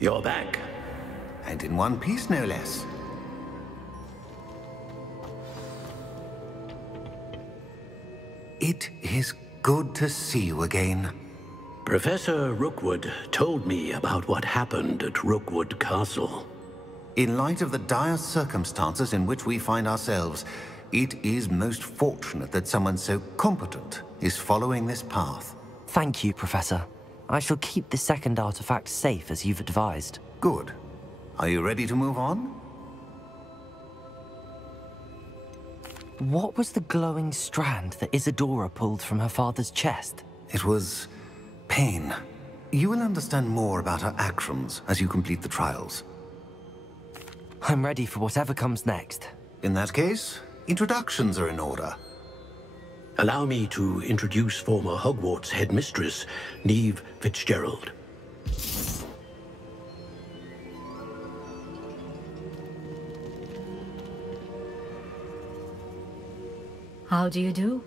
You're back. And in one piece, no less. It is good to see you again. Professor Rookwood told me about what happened at Rookwood Castle. In light of the dire circumstances in which we find ourselves, it is most fortunate that someone so competent is following this path. Thank you, Professor. I shall keep the second artifact safe as you've advised. Good. Are you ready to move on? What was the glowing strand that Isadora pulled from her father's chest? It was pain. You will understand more about her actions as you complete the trials. I'm ready for whatever comes next. In that case, introductions are in order. Allow me to introduce former Hogwarts headmistress, Neve Fitzgerald. How do you do?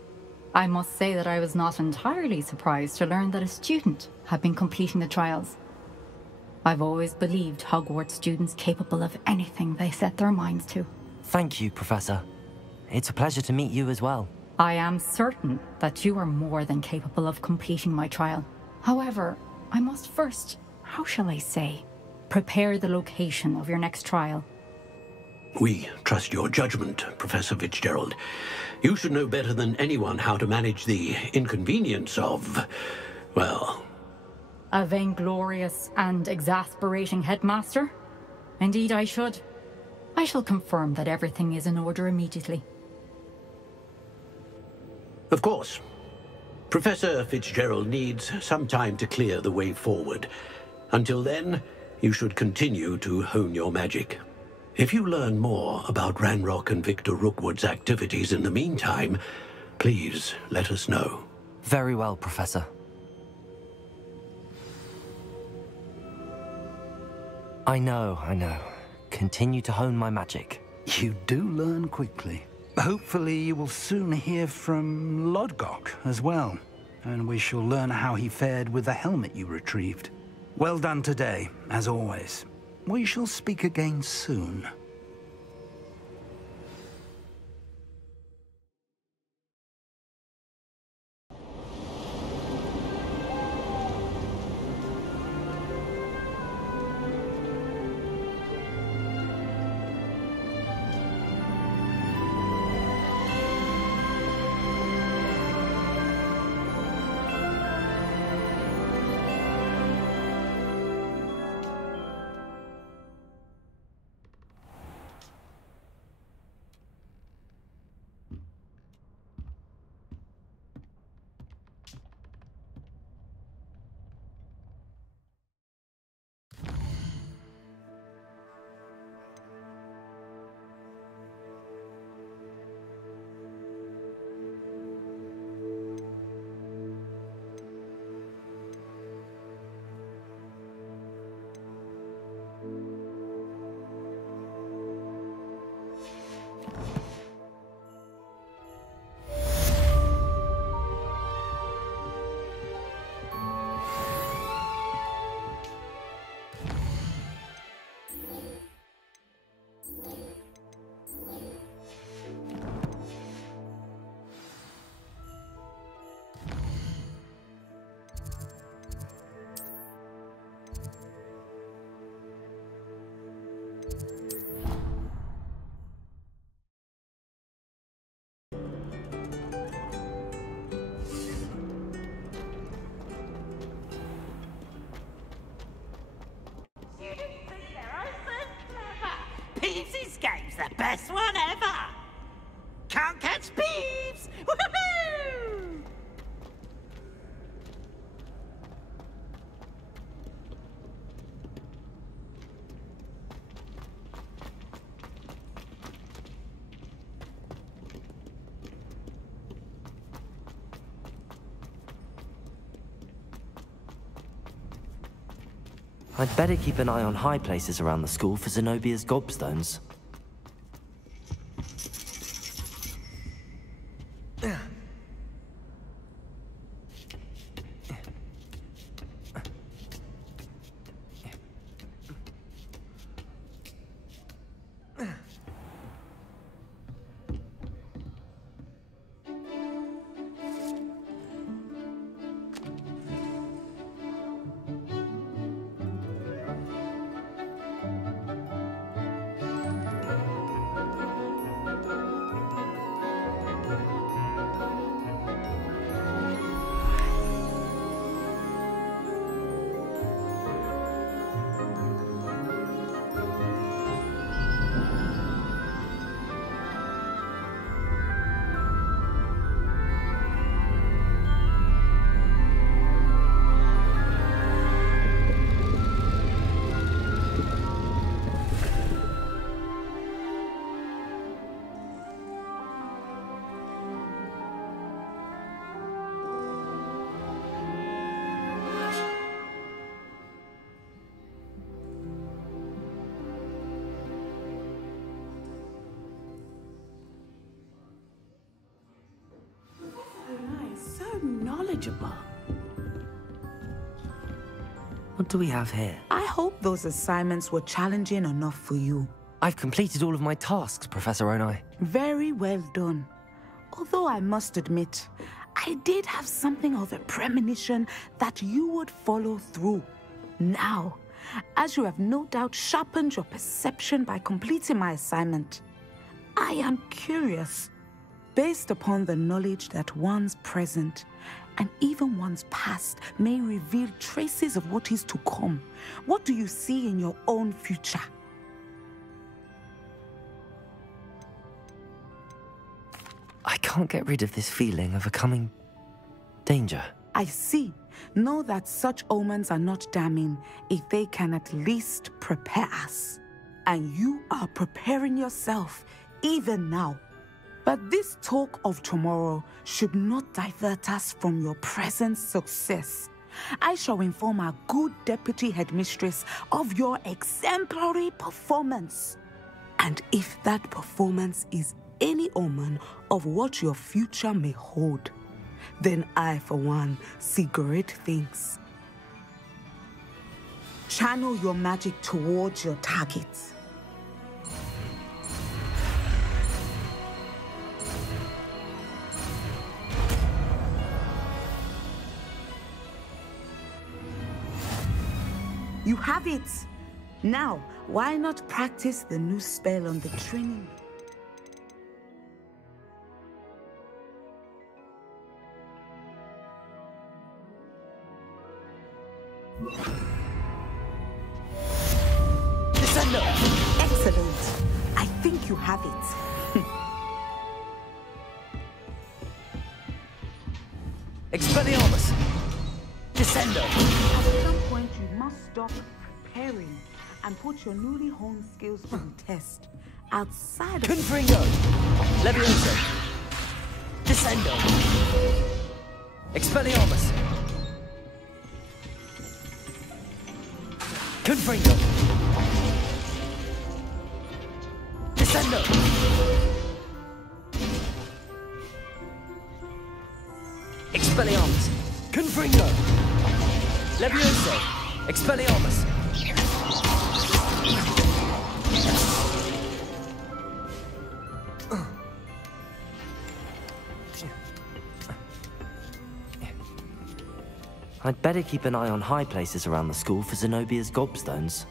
I must say that I was not entirely surprised to learn that a student had been completing the trials. I've always believed Hogwarts students capable of anything they set their minds to. Thank you, Professor. It's a pleasure to meet you as well. I am certain that you are more than capable of completing my trial. However, I must first, how shall I say, prepare the location of your next trial. We trust your judgment, Professor Fitzgerald. You should know better than anyone how to manage the inconvenience of, well... A vainglorious and exasperating headmaster? Indeed I should. I shall confirm that everything is in order immediately. Of course. Professor Fitzgerald needs some time to clear the way forward. Until then, you should continue to hone your magic. If you learn more about Ranrock and Victor Rookwood's activities in the meantime, please let us know. Very well, Professor. I know. Continue to hone my magic. You do learn quickly. Hopefully you will soon hear from Lodgok as well, and we shall learn how he fared with the helmet you retrieved. Well done today, as always. We shall speak again soon. Peeves' game's the best one ever! Can't catch Peeves! Woohoo! I'd better keep an eye on high places around the school for Zenobia's gobstones. manageable. What do we have here? I hope those assignments were challenging enough for you. I've completed all of my tasks, Professor Onai. Very well done. Although I must admit, I did have something of a premonition that you would follow through. Now, as you have no doubt sharpened your perception by completing my assignment, I am curious, based upon the knowledge that one's present and even one's past may reveal traces of what is to come. What do you see in your own future? I can't get rid of this feeling of a coming danger. I see. Know that such omens are not damning if they can at least prepare us. And you are preparing yourself even now. But this talk of tomorrow should not divert us from your present success. I shall inform our good deputy headmistress of your exemplary performance. And if that performance is any omen of what your future may hold, then I, for one, see great things. Channel your magic towards your targets. You have it! Now, why not practice the new spell on the training? Descendo! Excellent! I think you have it. Expelliarmus! Descendo! At some point, you must stop preparing and put your newly honed skills to the test. Outside of... Confringo! Levioso! Descendo! Expelliarmus! Confringo! Descendo! Expelliarmus! Confringo! Levioso! Expelliarmus! I'd better keep an eye on high places around the school for Zenobia's gobstones.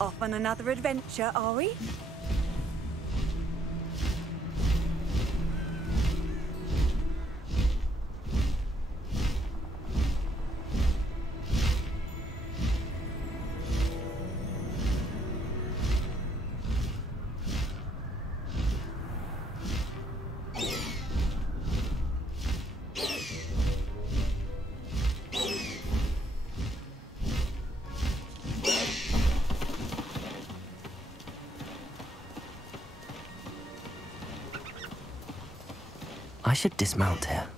Off on another adventure, are we? I should dismount here.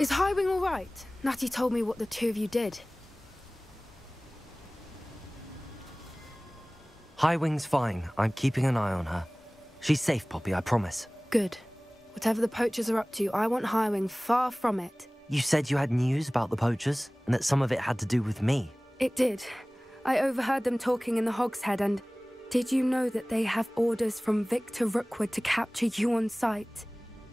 Is Highwing all right? Natty told me what the two of you did. Highwing's fine. I'm keeping an eye on her. She's safe, Poppy, I promise. Good. Whatever the poachers are up to, I want Highwing far from it. You said you had news about the poachers, and that some of it had to do with me. It did. I overheard them talking in the Hogshead, and did you know that they have orders from Victor Rookwood to capture you on sight?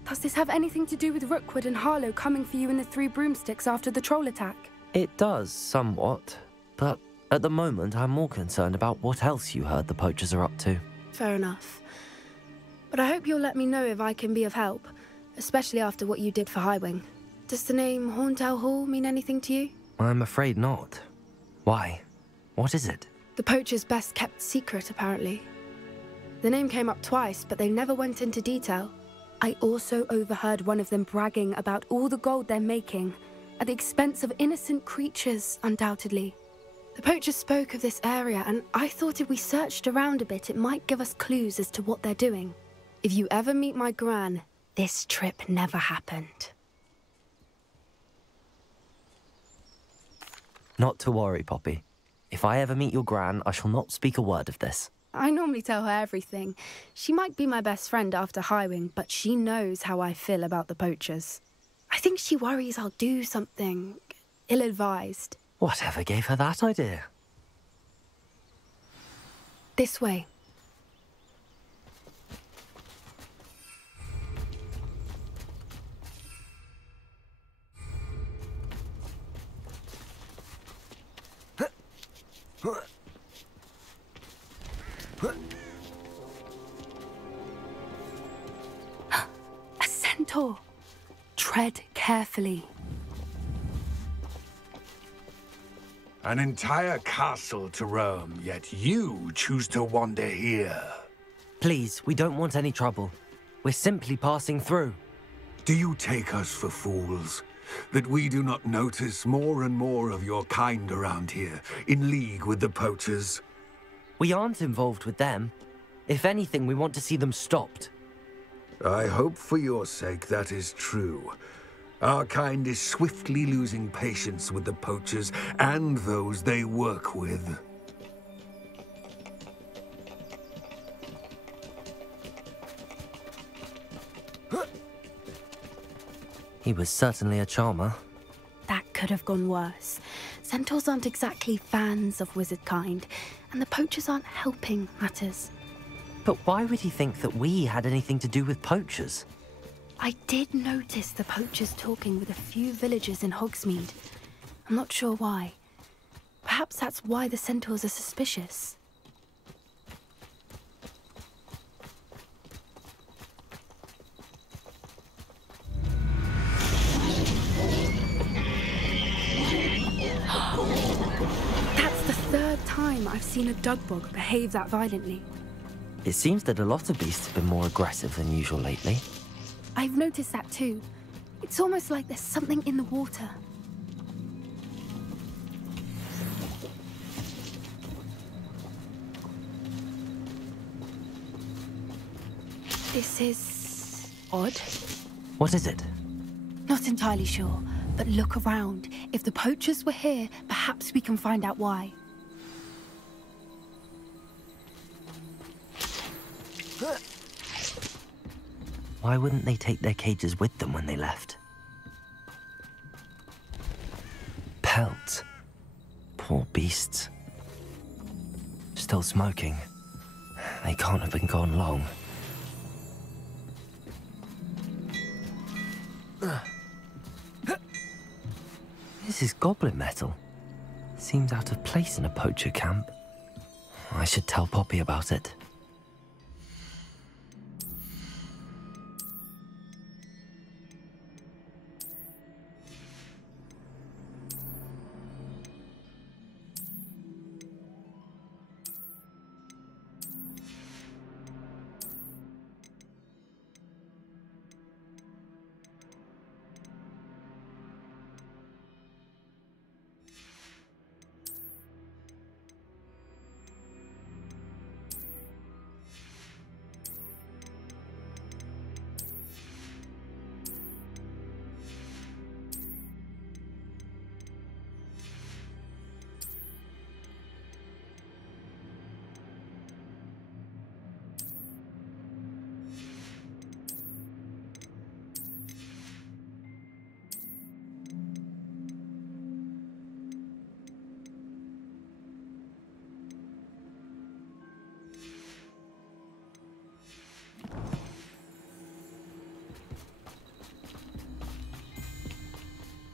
Does this have anything to do with Rookwood and Harlow coming for you in the Three Broomsticks after the troll attack? It does, somewhat. But at the moment, I'm more concerned about what else you heard the poachers are up to. Fair enough. But I hope you'll let me know if I can be of help, especially after what you did for Highwing. Does the name Horntail Hall mean anything to you? I'm afraid not. Why? What is it? The poachers' best kept secret, apparently. The name came up twice, but they never went into detail. I also overheard one of them bragging about all the gold they're making, at the expense of innocent creatures, undoubtedly. The poachers spoke of this area, and I thought if we searched around a bit, it might give us clues as to what they're doing. If you ever meet my gran, this trip never happened. Not to worry, Poppy. If I ever meet your gran, I shall not speak a word of this. I normally tell her everything. She might be my best friend after Highwing, but she knows how I feel about the poachers. I think she worries I'll do something ill-advised. Whatever gave her that idea? This way. A centaur. Tread carefully. An entire castle to roam, yet you choose to wander here. Please, we don't want any trouble. We're simply passing through. Do you take us for fools? That we do not notice more and more of your kind around here, in league with the poachers? We aren't involved with them. If anything, we want to see them stopped. I hope for your sake that is true. Our kind is swiftly losing patience with the poachers and those they work with. He was certainly a charmer. That could have gone worse. Centaurs aren't exactly fans of wizard kind, and the poachers aren't helping matters. But why would he think that we had anything to do with poachers? I did notice the poachers talking with a few villagers in Hogsmeade. I'm not sure why. Perhaps that's why the centaurs are suspicious. That's the third time I've seen a dugbog behave that violently. It seems that a lot of beasts have been more aggressive than usual lately. I've noticed that too. It's almost like there's something in the water. This is odd. What is it? Not entirely sure, but look around. If the poachers were here, perhaps we can find out why. Why wouldn't they take their cages with them when they left? Pelt. Poor beasts. Still smoking. They can't have been gone long. This is goblin metal. Seems out of place in a poacher camp. I should tell Poppy about it.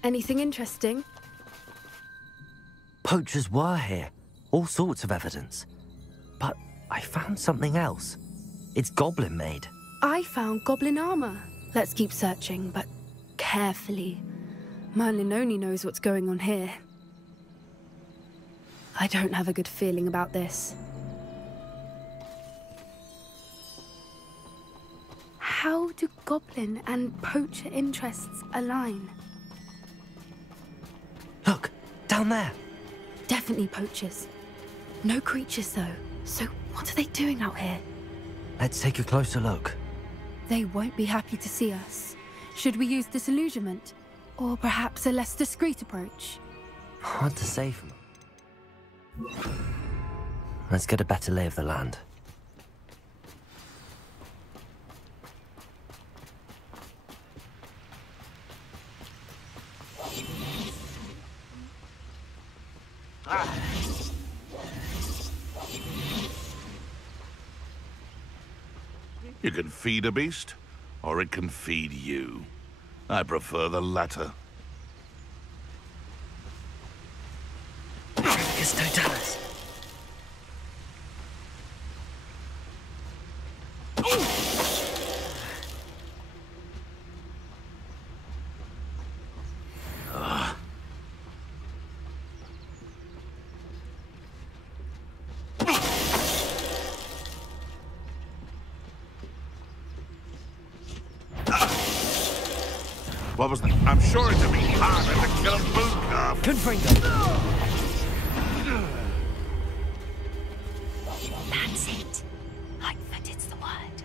Anything interesting? Poachers were here. All sorts of evidence. But I found something else. It's goblin-made. I found goblin armor. Let's keep searching, but carefully. Merlin only knows what's going on here. I don't have a good feeling about this. How do goblin and poacher interests align? Look, down there. Definitely poachers. No creatures, though. So what are they doing out here? Let's take a closer look. They won't be happy to see us. Should we use disillusionment? Or perhaps a less discreet approach? Hard to say from... Let's get a better lay of the land. You can feed a beast, or it can feed you. I prefer the latter. Totalis. What was that? I'm sure it'd be harder to kill a moon calf. Confringo. That's it. Lightfooted's the word.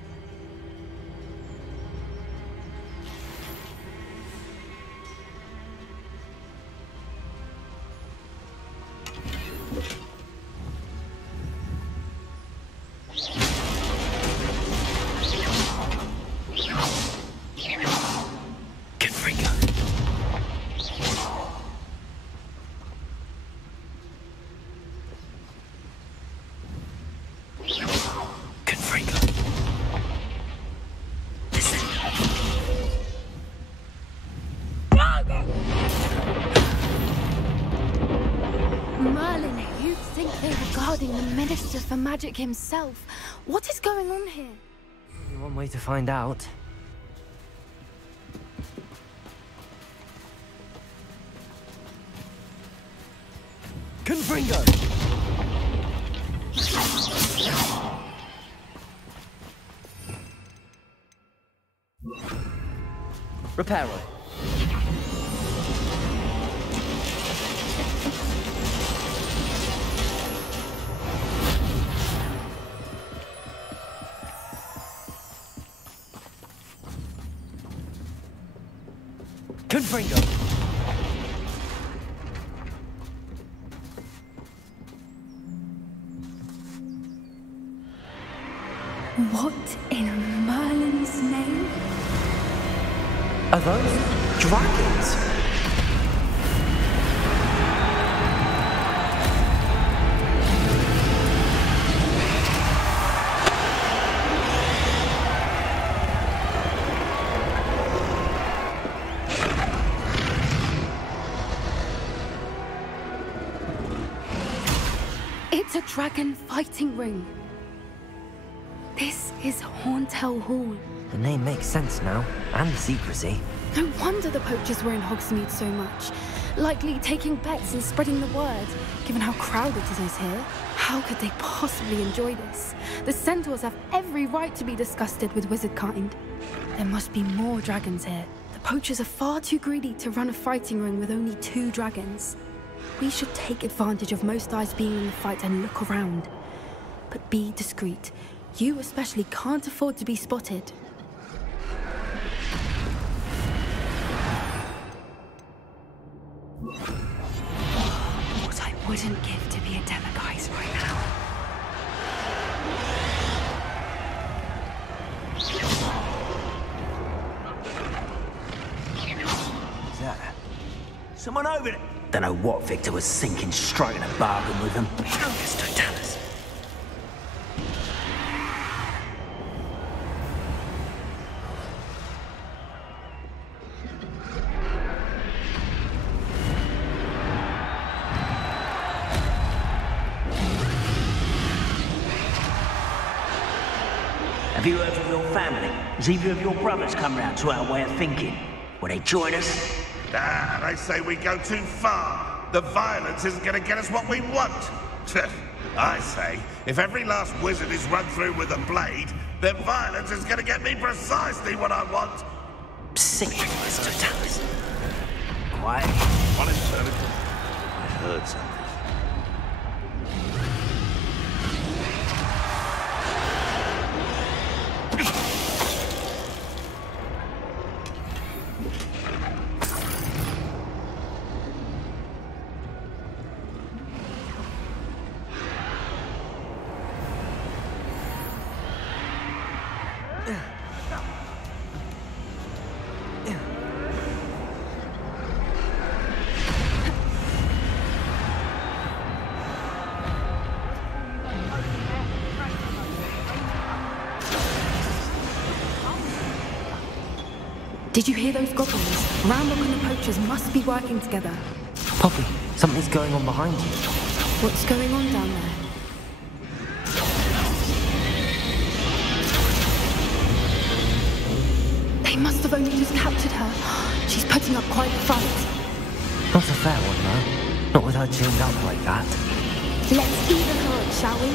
For magic himself. What is going on here? Only one way to find out. Confringo! Reparo. Confringo. What in Merlin's name? Are those dragons? It's a dragon fighting ring. This is Horntail Hall. The name makes sense now, and the secrecy. No wonder the poachers were in Hogsmeade so much. Likely taking bets and spreading the word, given how crowded it is here. How could they possibly enjoy this? The centaurs have every right to be disgusted with wizard kind. There must be more dragons here. The poachers are far too greedy to run a fighting ring with only 2 dragons. We should take advantage of most eyes being in the fight and look around. But be discreet. You especially can't afford to be spotted. What I wouldn't give to be a Demiguise right now. Is that someone over there? Don't know what Victor was thinking, striking a bargain with them. Focus, Totalis. Have you heard from your family? Has either of your brothers come round to our way of thinking? Will they join us? Ah, they say we go too far. The violence isn't going to get us what we want. I say, if every last wizard is run through with a blade, then violence is going to get me precisely what I want. Sick, Mr. Tallis. Quiet. One eternity. I heard something. Did you hear those goblins? Ramlock and the poachers must be working together. Poppy, something's going on behind you. What's going on down there? They must have only just captured her. She's putting up quite a fight. Not a fair one, though. Not with her chained up like that. Let's even her up, shall we?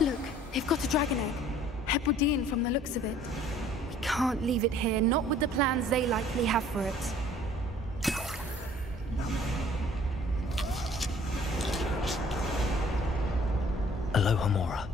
Look, they've got a dragon egg. Hebridean from the looks of it. We can't leave it here, not with the plans they likely have for it. Aloha Mora.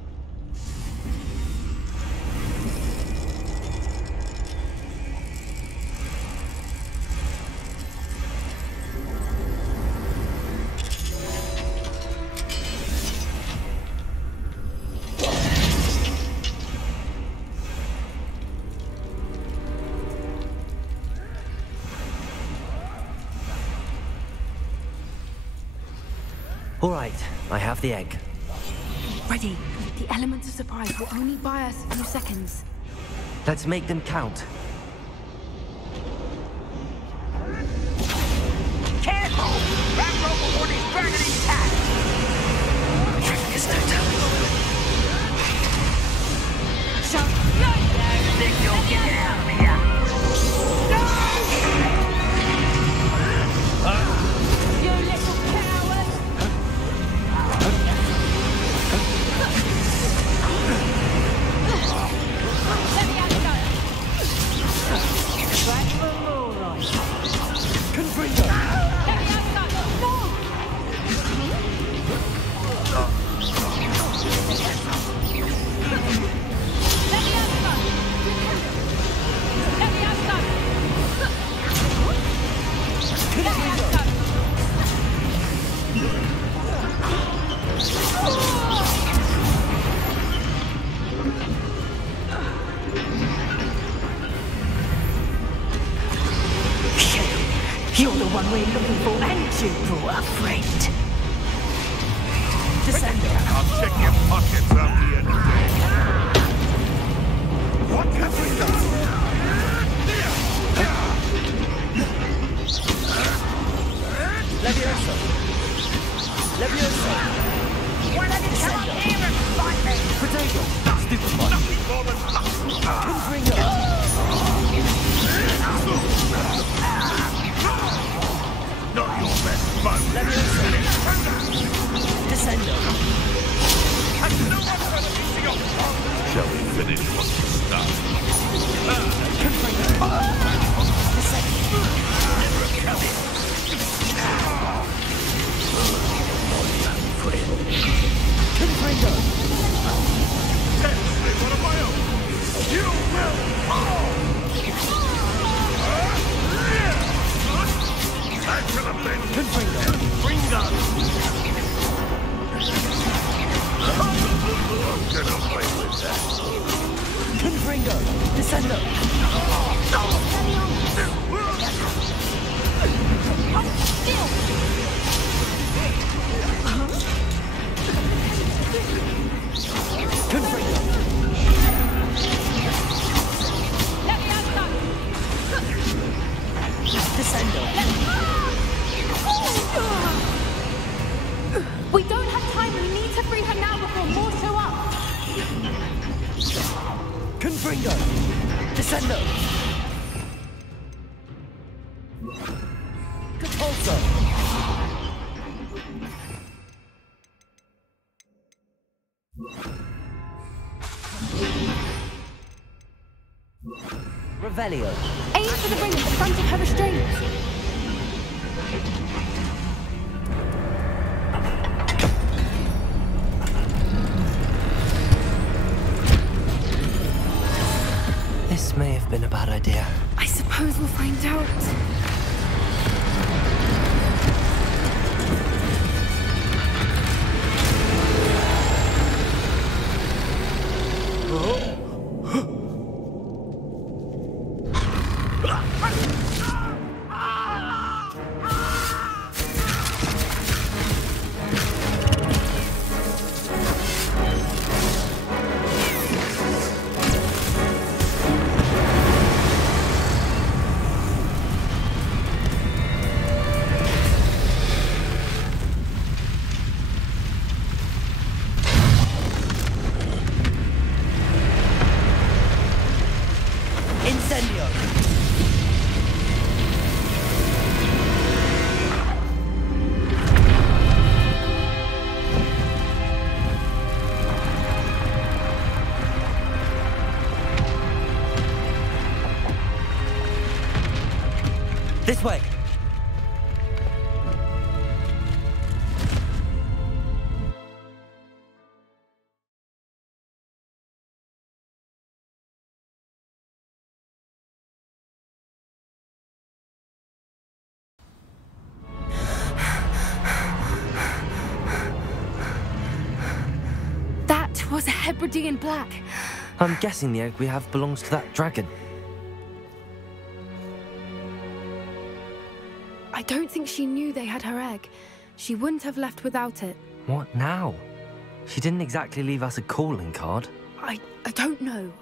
All right, I have the egg. Ready. The elements of surprise will only buy us a few seconds. Let's make them count. Careful! Ramlock will want his dragon intact! Yes, no telling. So, you think you'll get out of here? You little coward! Let me have a go! Back for more, right? Confringo! Let me have a go! No! Let me have a go! Let me have a go! Let me have a go! You're the one we're looking for, and you brought a friend. Descender. I'll check your pockets after you're dead. What have we done? Levioso. Levioso. Why don't you come up here and fight me? Potato. Stupid one. Nothing more than Confringo. not your best fun. Levioso. Descendo. And no one's going to be your tongue. Shall we finish what we start? Confringo. Descendo. Never coming. Confringo. Technically one of my own. You will fall. That should have been Confringo. I'm gonna play with that. Confringo. Descendo. Confringo! Descendo! Catulso! Revelio. Aim for the ring at the front of her restraint. This may have been a bad idea. I suppose we'll find out. This way! That was a Hebridean black. I'm guessing the egg we have belongs to that dragon. I don't think she knew they had her egg. She wouldn't have left without it. What now? She didn't exactly leave us a calling card. I don't know.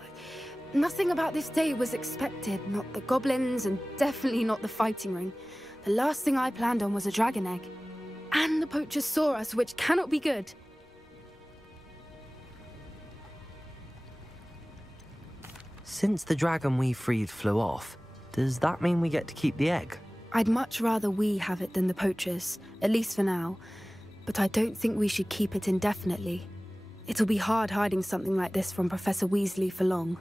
Nothing about this day was expected. Not the goblins, and definitely not the fighting ring. The last thing I planned on was a dragon egg. And the poachers saw us, which cannot be good. Since the dragon we freed flew off, does that mean we get to keep the egg? I'd much rather we have it than the poachers, at least for now. But I don't think we should keep it indefinitely. It'll be hard hiding something like this from Professor Weasley for long.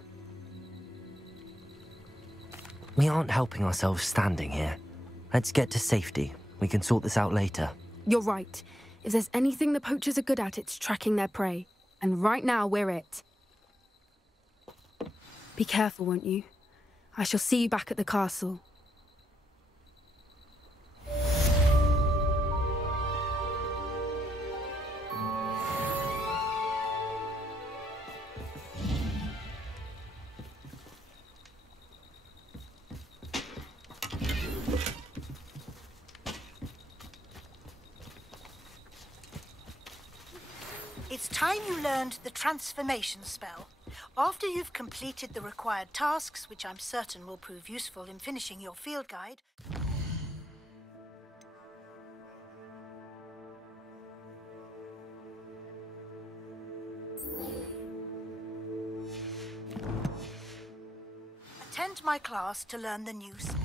We aren't helping ourselves standing here. Let's get to safety. We can sort this out later. You're right. If there's anything the poachers are good at, it's tracking their prey. And right now, we're it. Be careful, won't you? I shall see you back at the castle. It's time you learned the transformation spell. After you've completed the required tasks, which I'm certain will prove useful in finishing your field guide, attend my class to learn the new spell.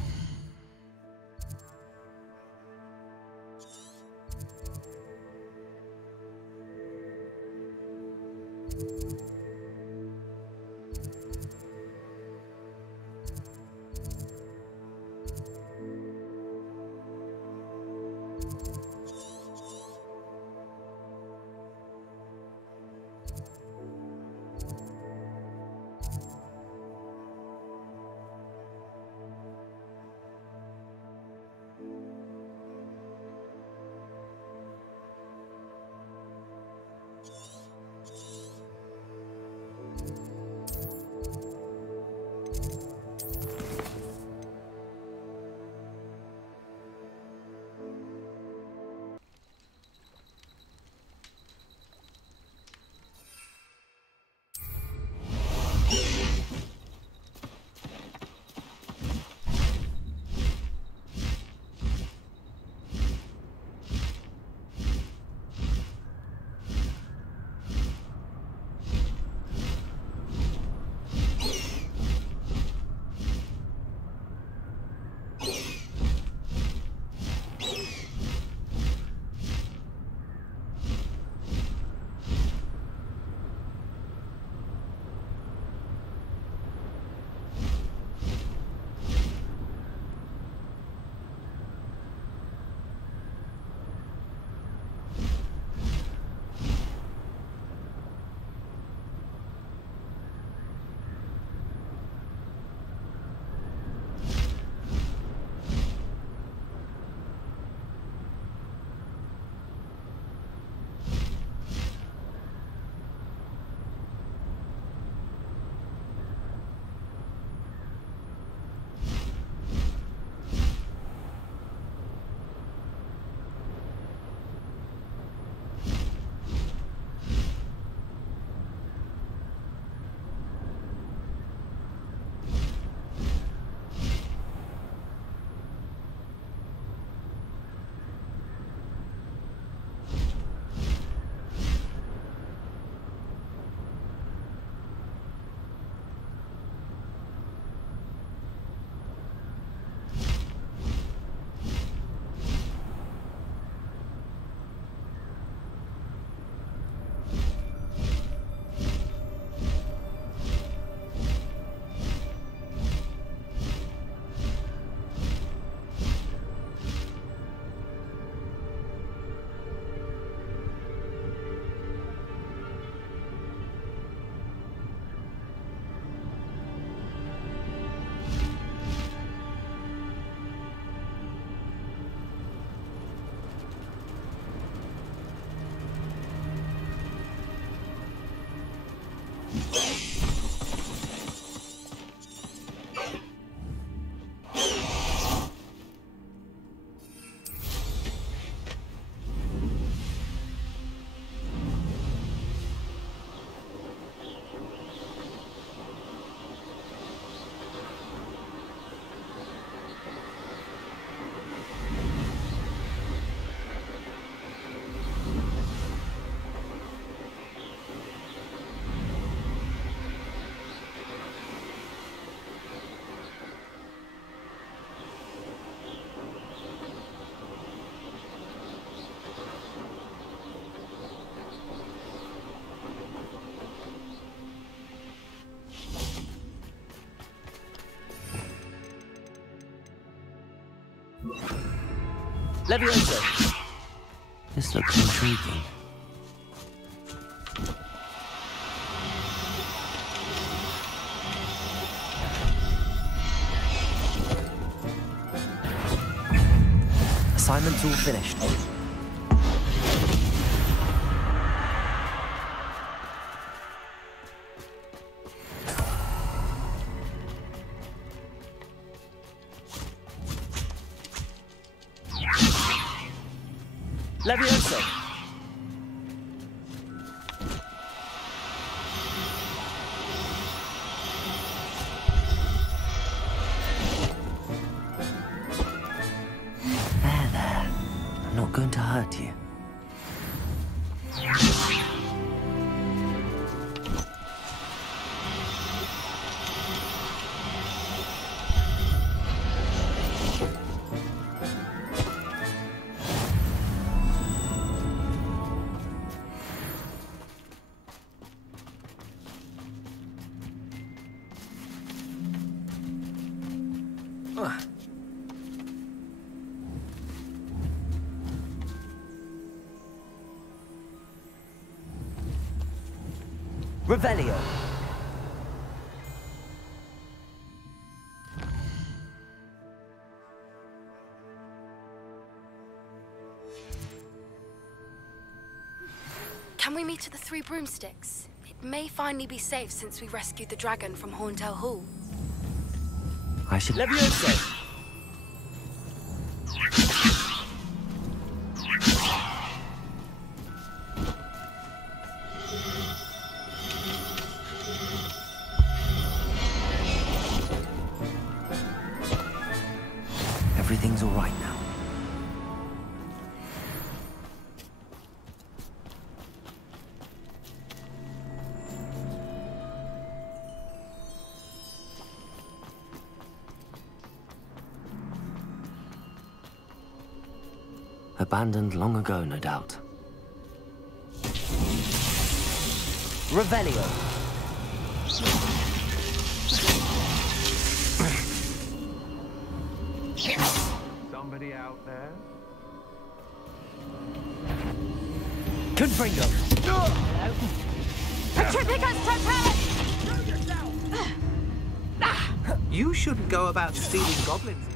Levioso! This looks intriguing. Assignment's all finished. Levioso! There. I'm not going to hurt you. Revelio! Can we meet at the Three Broomsticks? It may finally be safe since we rescued the dragon from Horntail Hall. I should... Levioso! Everything's all right now. Abandoned long ago, no doubt. Revelio! Somebody out there? Confringo! You shouldn't go about stealing goblins.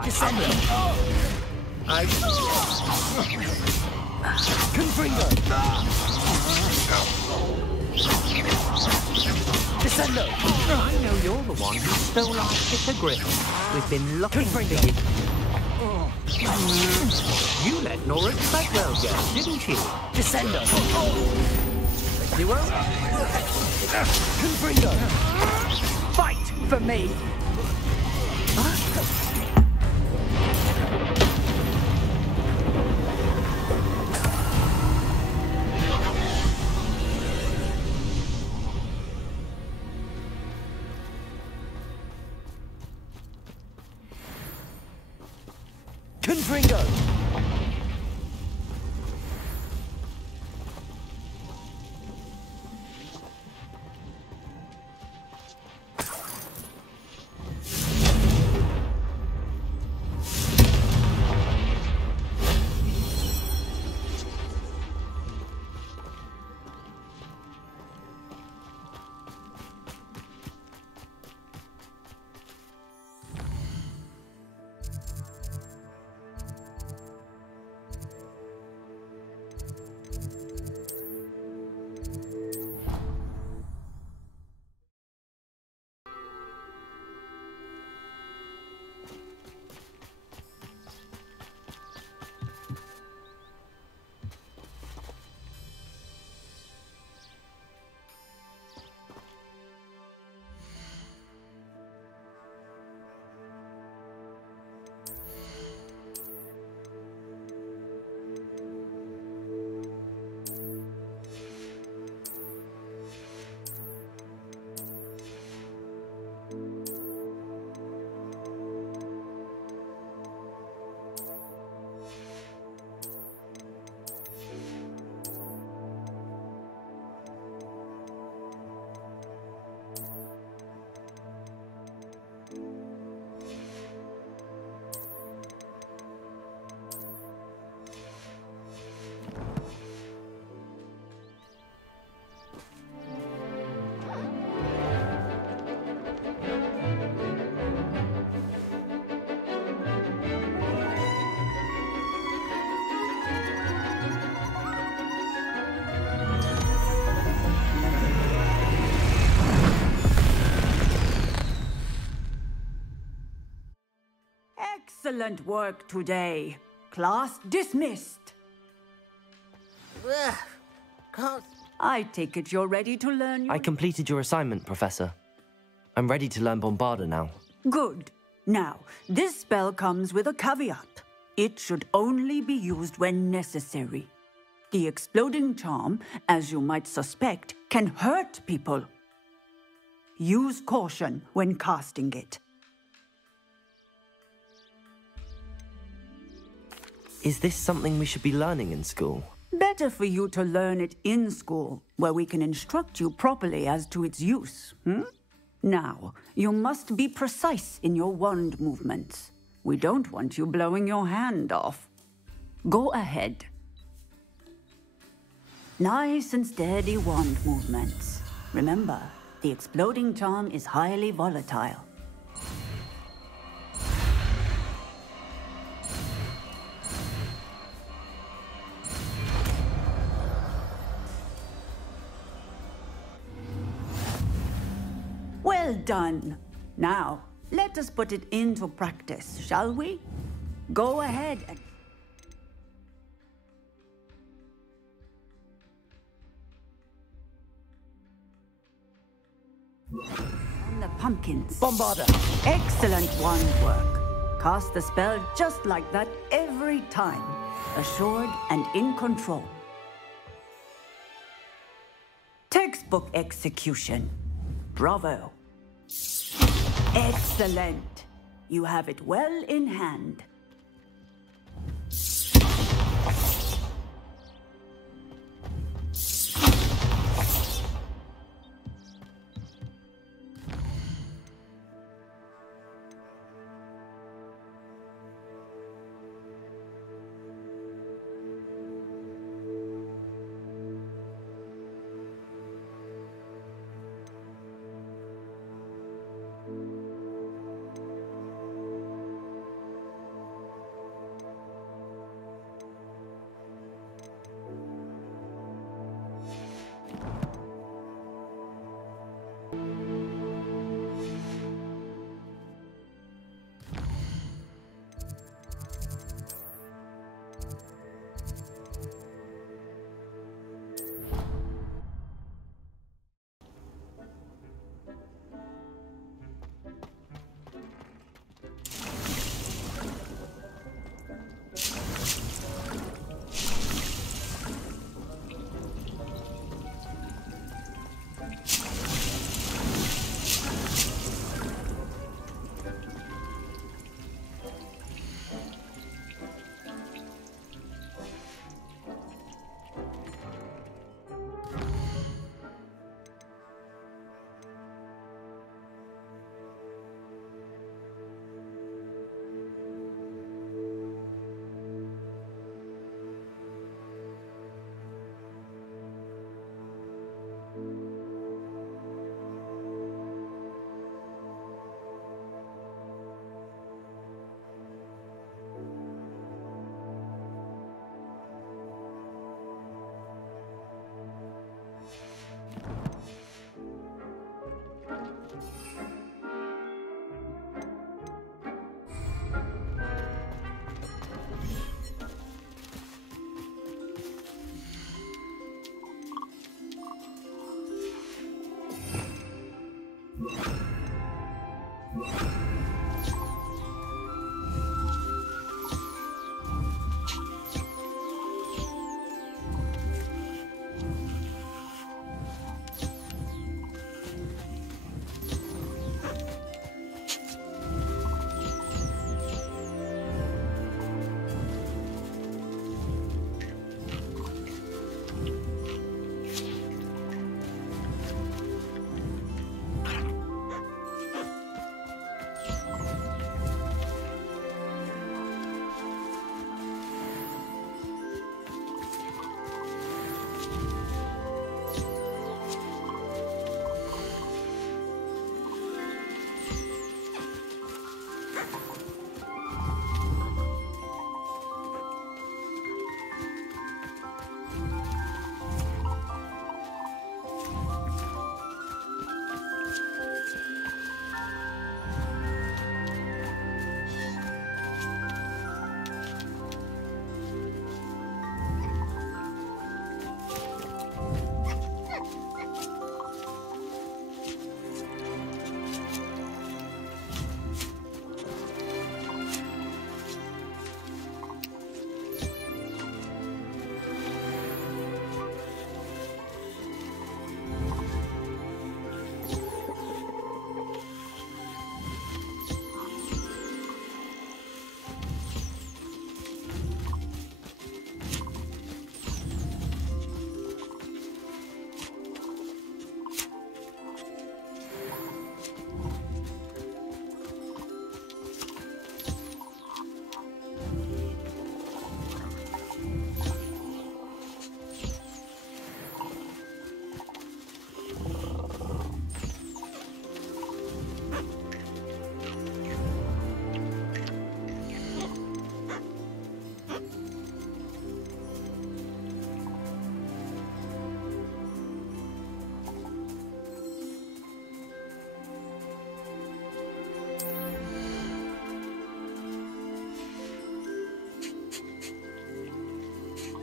Descendo! Confringo! Descendo! I know you're the one who stole our hippogriff. We've been looking for you. You let Nora Treadwell go, didn't you? Descendo! You won't? Confringo! Fight for me! Confringo! Excellent work today. Class dismissed. Can't... I take it you're ready to learn your... I completed your assignment, Professor. I'm ready to learn Bombarda now. Good. Now, this spell comes with a caveat. It should only be used when necessary. The exploding charm, as you might suspect, can hurt people. Use caution when casting it. Is this something we should be learning in school? Better for you to learn it in school, where we can instruct you properly as to its use. Now, you must be precise in your wand movements. We don't want you blowing your hand off. Go ahead. Nice and steady wand movements. Remember, the exploding charm is highly volatile. Well done. Now, let us put it into practice, shall we? Go ahead and... On the pumpkins. Bombarda! Excellent wand work. Cast the spell just like that every time. Assured and in control. Textbook execution. Bravo. Excellent. You have it well in hand.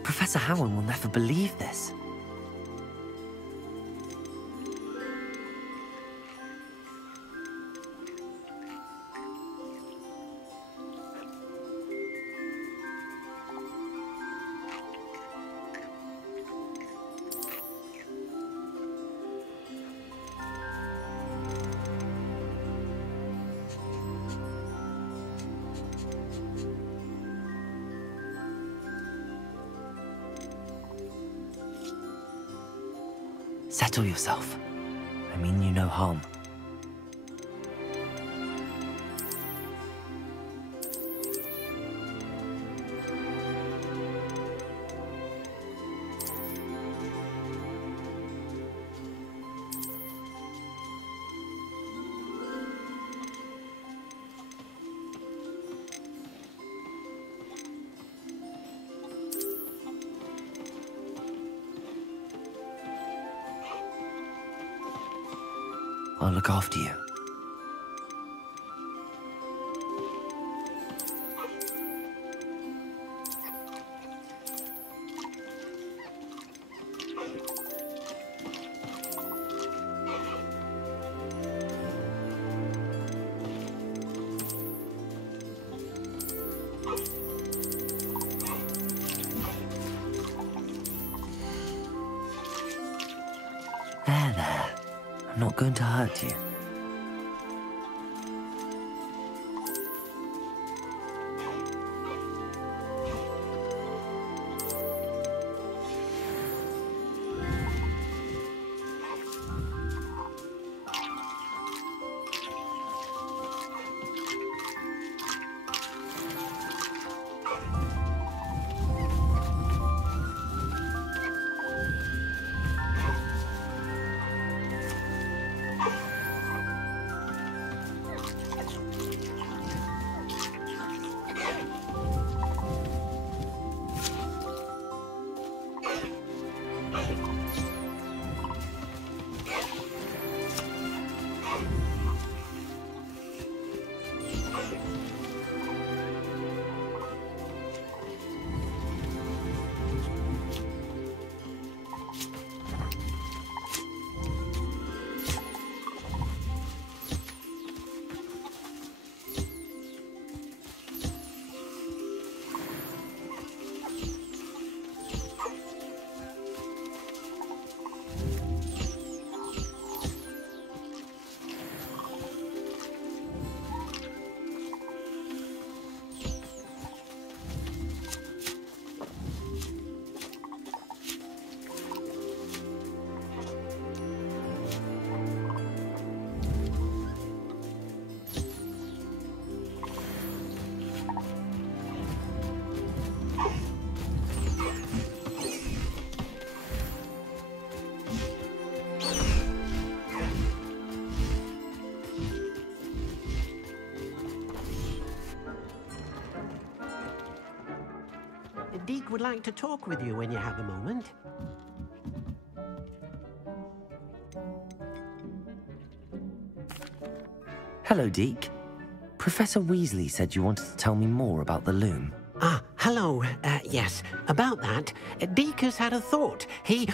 Professor Howard will never believe this. Settle yourself. I mean you no harm. I'll look after you. There. I'm not going to hurt you. Deek would like to talk with you when you have a moment. Hello, Deek. Professor Weasley said you wanted to tell me more about the loom. Ah, hello. Yes, about that. Deek has had a thought. He...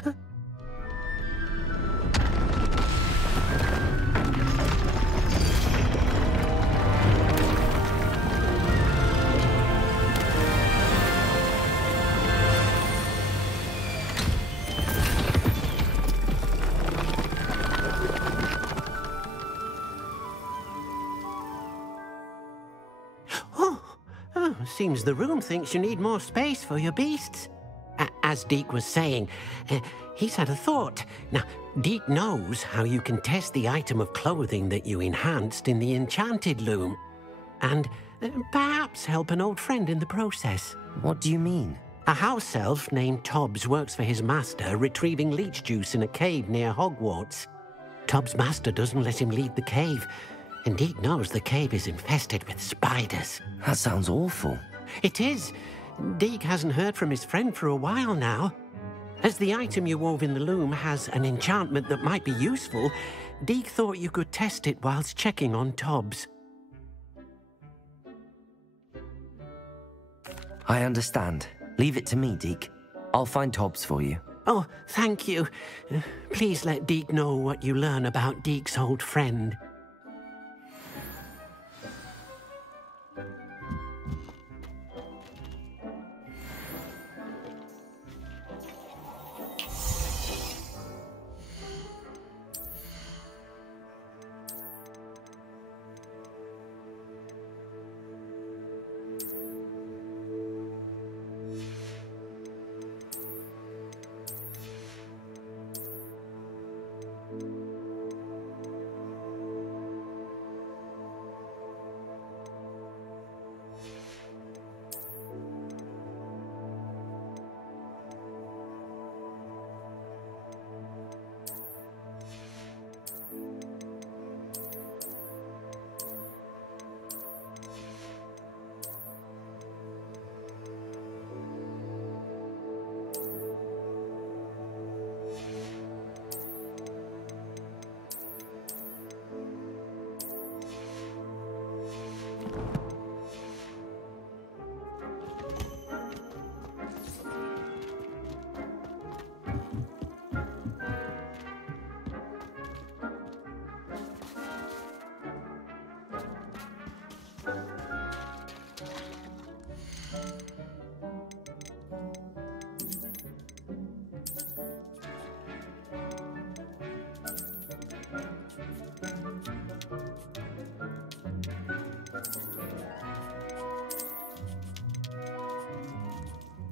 Seems the room thinks you need more space for your beasts. As Deek was saying, he's had a thought. Now, Deek knows how you can test the item of clothing that you enhanced in the enchanted loom. And perhaps help an old friend in the process. What do you mean? A house elf named Tobbs works for his master, retrieving leech juice in a cave near Hogwarts. Tobbs' master doesn't let him leave the cave. And Deek knows the cave is infested with spiders. That sounds awful. It is. Deek hasn't heard from his friend for a while now. As the item you wove in the loom has an enchantment that might be useful, Deek thought you could test it whilst checking on Tobbs. I understand. Leave it to me, Deek. I'll find Tobbs for you. Oh, thank you. Please let Deke know what you learn about Deke's old friend.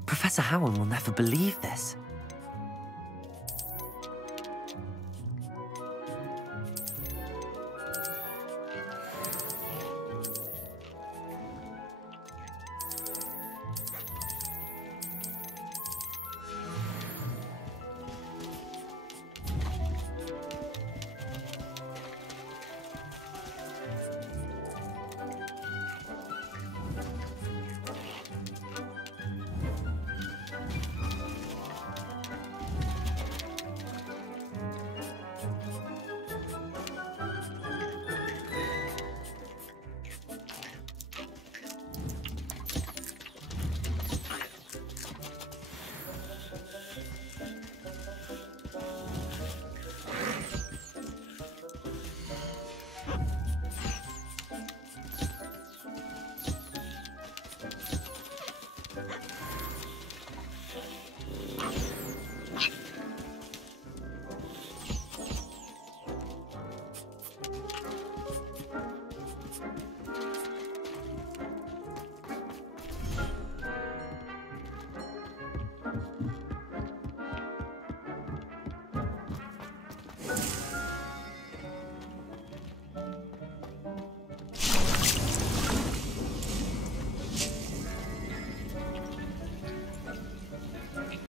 Professor Howard will never believe this.